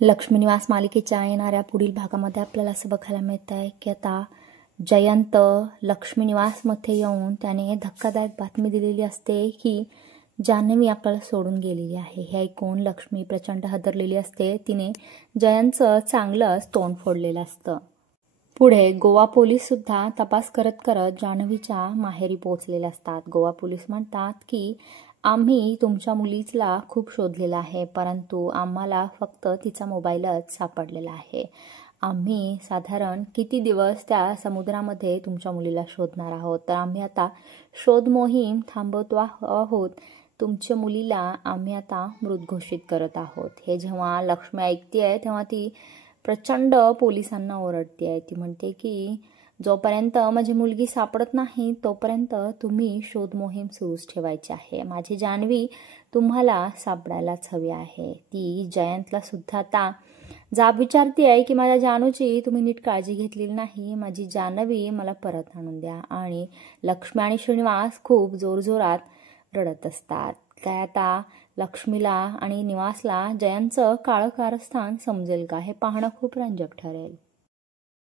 लक्ष्मी निवास मालिकेच्या येणाऱ्या पुढील भागामध्ये आपल्याला असं बघायला मिळत आहे की आता जयंत लक्ष्मी निवासमध्ये येऊन त्याने धक्कादायक बातमी दिलेली असते की जान्हवी आपल्याला सोडून गेलेली आहे। हे ऐकून लक्ष्मी प्रचंड हादरलेली असते। तिने जयंतचं चांगलंच तोंड फोडलेलं असतं। पुढे गोवा पोलीस सुद्धा तपास करत करत जान्हवीच्या माहेरी पोहोचलेले असतात। गोवा पोलीस म्हणतात की आम्ही तुमच्या मुलीला खूप शोधलेला आहे, परंतु आम्हाला फक्त तिचा मोबाईलच सापडलेला आहे। आम्ही साधारण किती दिवस त्या समुद्रामध्ये तुमच्या मुलीला शोधणार आहोत, तर आम्ही आता शोध मोहीम थांबवतो आहोत। तुमच्या मुलीला आम्ही आता मृत घोषित करत आहोत। हे जेव्हा लक्ष्मी ऐकते तेव्हा ती प्रचंड पोलिसांना ओरडते। ती म्हणते की जोपर्यंत माझी मुलगी सापडत नाही तोपर्यंत तुम्ही शोध मोहीम सुरूच ठेवायची आहे। माझी जान्हवी तुम्हाला सापडायलाच हवी आहे। ती जयंतला सुद्धा आता जाब विचारते की माझ्या जानूची तुम्ही नीट काळजी घेतलेली नाही, माझी जान्हवी मला परत आणून द्या। आणि लक्ष्मी आणि श्रीनिवास खूप जोरजोरात रडत असतात। काय आता लक्ष्मीला आणि निवासला जयंतचं काळं कारस्थान समजेल का, हे पाहणं खूप रंजक ठरेल।